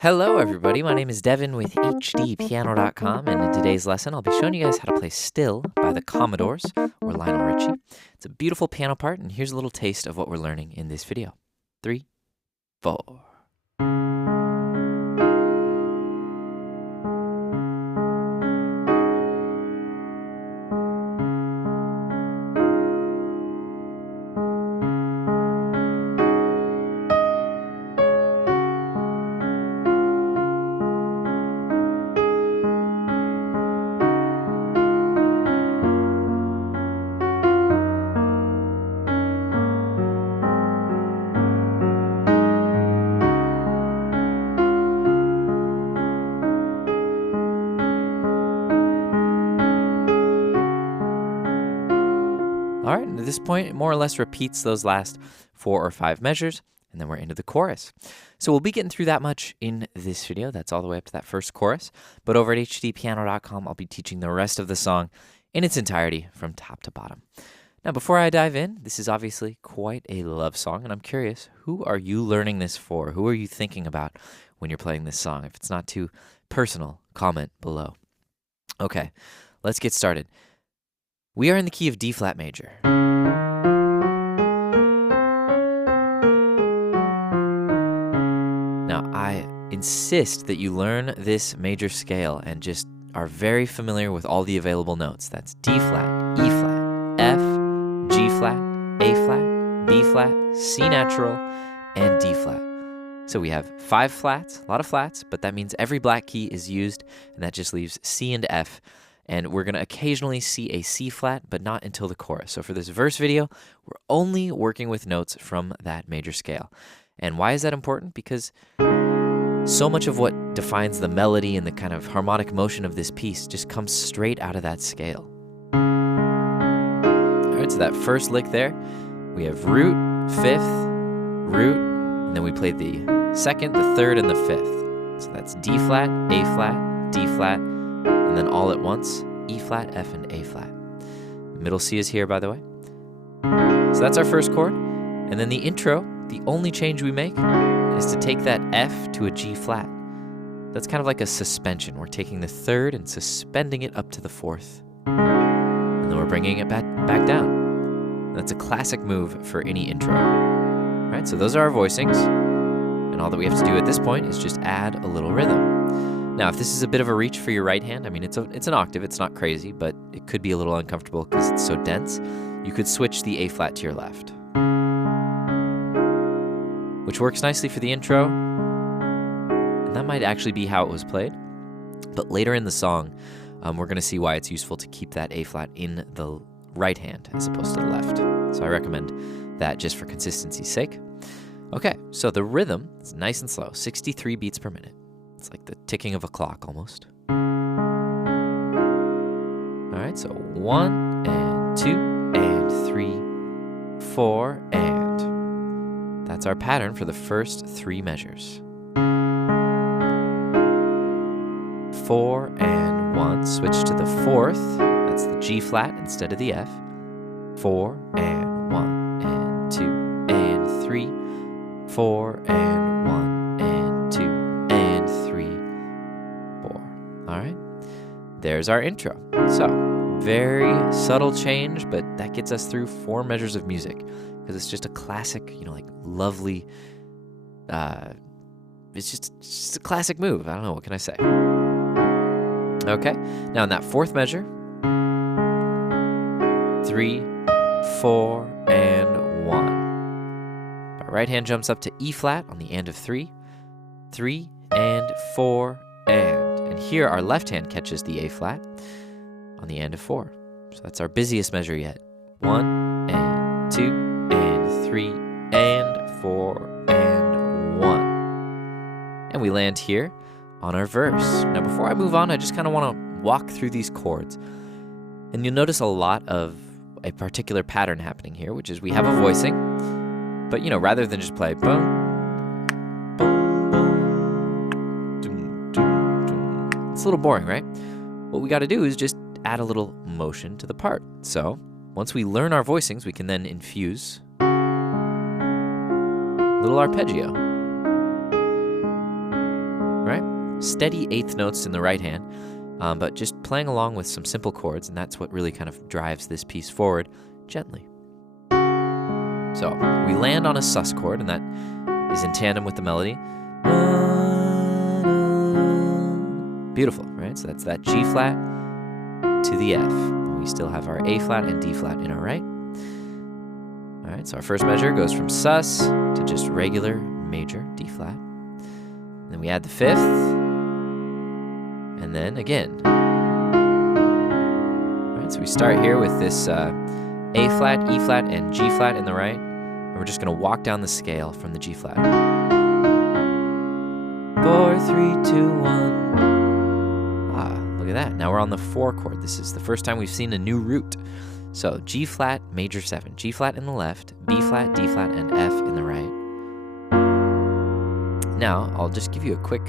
Hello everybody, my name is Devin with HDpiano.com, and in today's lesson I'll be showing you guys how to play Still by the Commodores, or Lionel Richie. It's a beautiful piano part, and here's a little taste of what we're learning in this video. 3, 4. All right, and at this point, it more or less repeats those last 4 or 5 measures, and then we're into the chorus. So we'll be getting through that much in this video. That's all the way up to that first chorus. But over at HDpiano.com, I'll be teaching the rest of the song in its entirety from top to bottom. Now, before I dive in, this is obviously quite a love song, and I'm curious, who are you learning this for? Who are you thinking about when you're playing this song? If it's not too personal, comment below. Okay, let's get started. We are in the key of D flat major. Now, I insist that you learn this major scale and just are very familiar with all the available notes. That's D flat, E flat, F, G flat, A flat, B flat, C natural, and D flat. So we have 5 flats, a lot of flats, but that means every black key is used, and that just leaves C and F. And we're going to occasionally see a C flat, but not until the chorus. So for this verse video, we're only working with notes from that major scale. And why is that important? Because so much of what defines the melody and the kind of harmonic motion of this piece just comes straight out of that scale. All right, so that first lick there, we have root, 5th, root, and then we played the 2nd, the 3rd, and the 5th. So that's D flat, A flat, D flat, and then all at once, E flat, F, and A flat. Middle C is here, by the way. So that's our first chord. And then the intro, the only change we make is to take that F to a G flat. That's kind of like a suspension. We're taking the 3rd and suspending it up to the 4th. And then we're bringing it back down. That's a classic move for any intro. All right, so those are our voicings. And all that we have to do at this point is just add a little rhythm. Now, if this is a bit of a reach for your right hand, I mean, it's an octave, it's not crazy, but it could be a little uncomfortable because it's so dense. You could switch the A flat to your left, which works nicely for the intro, and that might actually be how it was played. But later in the song, we're going to see why it's useful to keep that A flat in the right hand as opposed to the left. So I recommend that just for consistency's sake. Okay, so the rhythm is nice and slow, 63 beats per minute. It's like the ticking of a clock almost. All right, so 1 and 2 and 3, 4, and that's our pattern for the first 3 measures. 4 and 1, switch to the 4th. That's the G flat instead of the F. 4 and 1 and 2 and 3, 4 and 1 and 2. All right, there's our intro. So, very subtle change, but that gets us through 4 measures of music because it's just a classic, like lovely, it's just a classic move. I don't know, what can I say? Okay, now in that 4th measure, 3, 4, and 1. Our right hand jumps up to E flat on the end of 3, 3, and 4, and here our left hand catches the A flat on the end of 4. So that's our busiest measure yet. 1 and 2 and 3 and 4 and 1. And we land here on our verse. Now before I move on, I just kind of want to walk through these chords. And you'll notice a lot of a particular pattern happening here, which is we have a voicing, but rather than just play boom, it's a little boring, right? What we got to do is just add a little motion to the part. So once we learn our voicings, we can then infuse a little arpeggio. steady eighth notes in the right hand, but just playing along with some simple chords, and that's what really kind of drives this piece forward gently. So we land on a sus chord, and that is in tandem with the melody. Beautiful, right? So that's that G flat to the F. And we still have our A flat and D flat in our right. All right, so our first measure goes from sus to just regular major D flat. Then we add the fifth, and then again. All right, so we start here with this A flat, E flat, and G flat in the right, and we're just gonna walk down the scale from the G flat. 4, 3, 2, 1. Look at that. Now we're on the 4 chord. This is the first time we've seen a new root. So G flat, major 7. G flat in the left, B flat, D flat, and F in the right. Now, I'll just give you a quick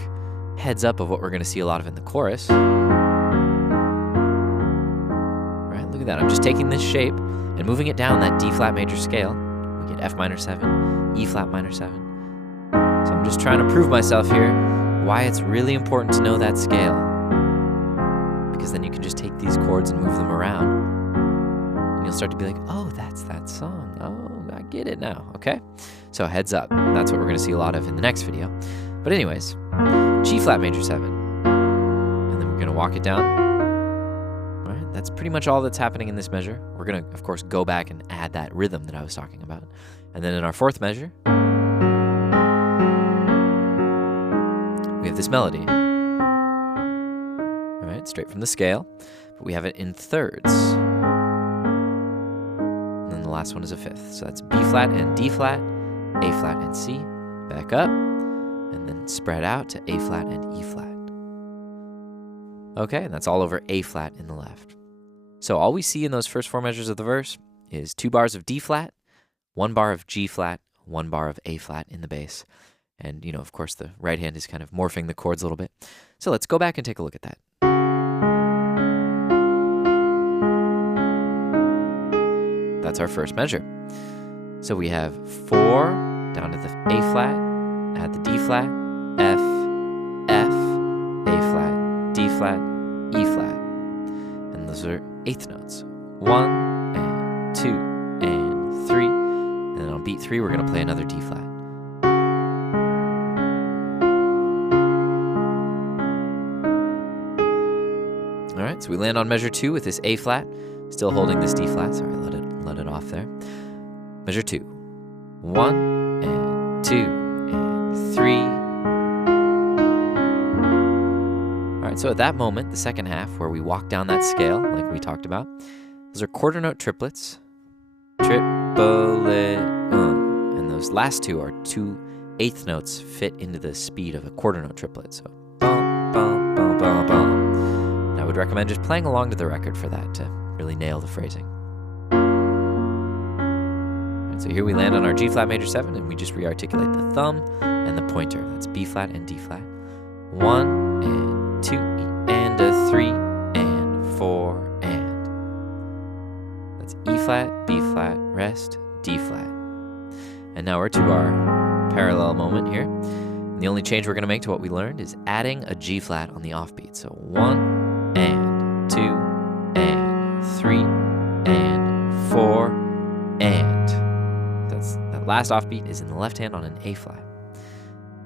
heads up of what we're going to see a lot of in the chorus. Right, look at that. I'm just taking this shape and moving it down that D flat major scale. We get F minor 7, E flat minor 7. So I'm just trying to prove myself here why it's really important to know that scale. Because then you can just take these chords and move them around. And you'll start to be like, oh, that's that song. Oh, I get it now, okay? So heads up, that's what we're gonna see a lot of in the next video. But anyways, G flat major 7. And then we're gonna walk it down. All right, that's pretty much all that's happening in this measure. We're gonna, of course, go back and add that rhythm that I was talking about. And then in our 4th measure, we have this melody. All right, straight from the scale, but we have it in thirds. And then the last one is a 5th. So that's B flat and D flat, A flat and C, back up, and then spread out to A flat and E flat. Okay, and that's all over A flat in the left. So all we see in those first 4 measures of the verse is 2 bars of D flat, 1 bar of G flat, 1 bar of A flat in the bass. And, you know, of course, the right hand is kind of morphing the chords a little bit. So let's go back and take a look at that. That's our first measure. So we have 4 down to the A flat, add the D flat, F, F, A flat, D flat, E flat. And those are eighth notes. 1 and 2 and 3. And then on beat 3, we're going to play another D flat. All right, so we land on measure 2 with this A flat, still holding this D flat. Sorry, let it off there. Measure 2. 1 and 2 and 3. All right, so at that moment, the second half, where we walk down that scale, like we talked about, those are quarter note triplets. Triplet, and those last 2 are 2 eighth notes fit into the speed of a quarter note triplet. So, bum, bum, bum, bum, bum. And I would recommend just playing along to the record for that to really nail the phrasing. So here we land on our G flat major 7, and we just rearticulate the thumb and the pointer. That's B flat and D flat. 1 and 2 and a 3 and 4 and. That's E flat, B flat, rest, D flat. And now we're to our parallel moment here. And the only change we're going to make to what we learned is adding a G flat on the offbeat. So 1 and 2 and 3 and 4 and. That last offbeat is in the left hand on an A flat.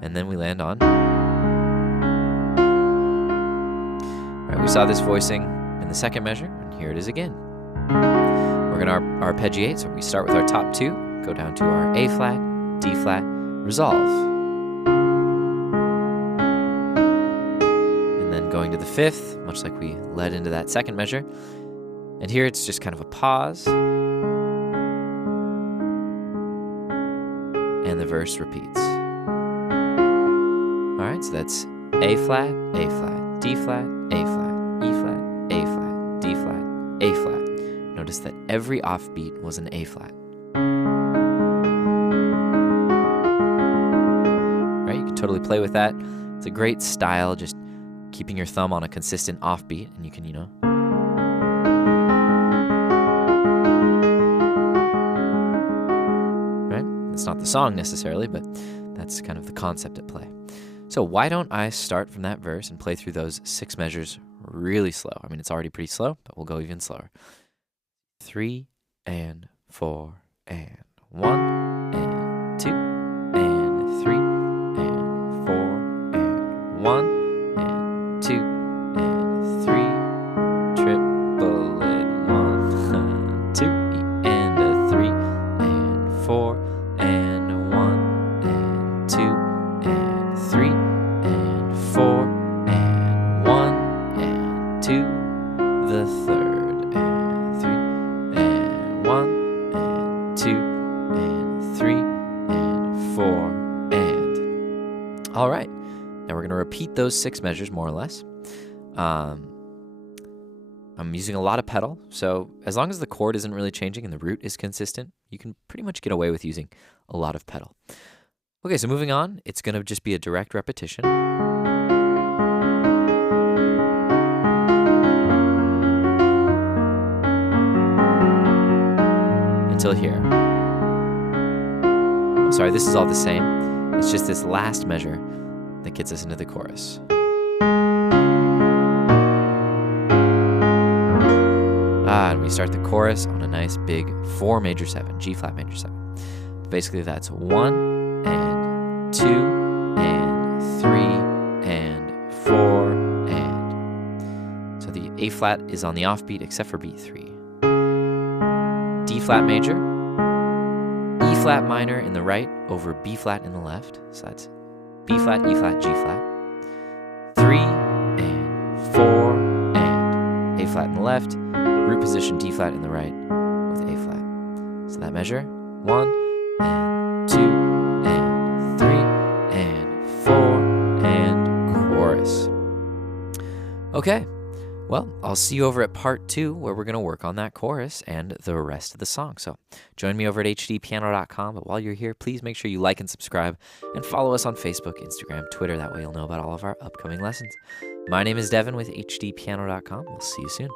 And then we land on. All right, we saw this voicing in the second measure, and here it is again. We're going to arpeggiate, so we start with our top 2, go down to our A flat, D flat, resolve. And then going to the 5th, much like we led into that second measure. And here it's just kind of a pause. And the verse repeats. All right, so that's A flat, A flat, D flat, A flat, E flat, A flat, D flat, A flat. Notice that every offbeat was an A flat. Right, you can totally play with that. It's a great style, just keeping your thumb on a consistent offbeat, and you can, you know, right? It's not the song necessarily, but that's kind of the concept at play. So why don't I start from that verse and play through those 6 measures really slow? I mean, it's already pretty slow, but we'll go even slower. 3 and 4 and 1 and 2 and 3 and 4 and 1 and 2 and 3, triplet 1, 2 and a 3 and 4 and 1 and 2 and 3 and 4 and 1 and 2, the third and 3 and 1 and 2 and 3 and 4 and. All right, now we're going to repeat those 6 measures more or less. I'm using a lot of pedal, so as long as the chord isn't really changing and the root is consistent, you can pretty much get away with using a lot of pedal. Okay, so moving on, it's going to just be a direct repetition. Until here. Oh, sorry, this is all the same. It's just this last measure that gets us into the chorus. And we start the chorus on a nice big 4 major 7, G flat major 7. Basically, that's 1 and 2 and 3 and 4 and. So the A flat is on the offbeat except for beat 3. D flat major, E flat minor in the right over B flat in the left. So that's B flat, E flat, G flat. 3 and 4 and A flat in the left. Root position D flat in the right with A flat. So that measure, 1 and 2 and 3 and 4 and chorus. Okay, well, I'll see you over at part 2 where we're going to work on that chorus and the rest of the song. So join me over at HDpiano.com. But while you're here, please make sure you like and subscribe and follow us on Facebook, Instagram, Twitter. That way you'll know about all of our upcoming lessons. My name is Devin with HDpiano.com. We'll see you soon.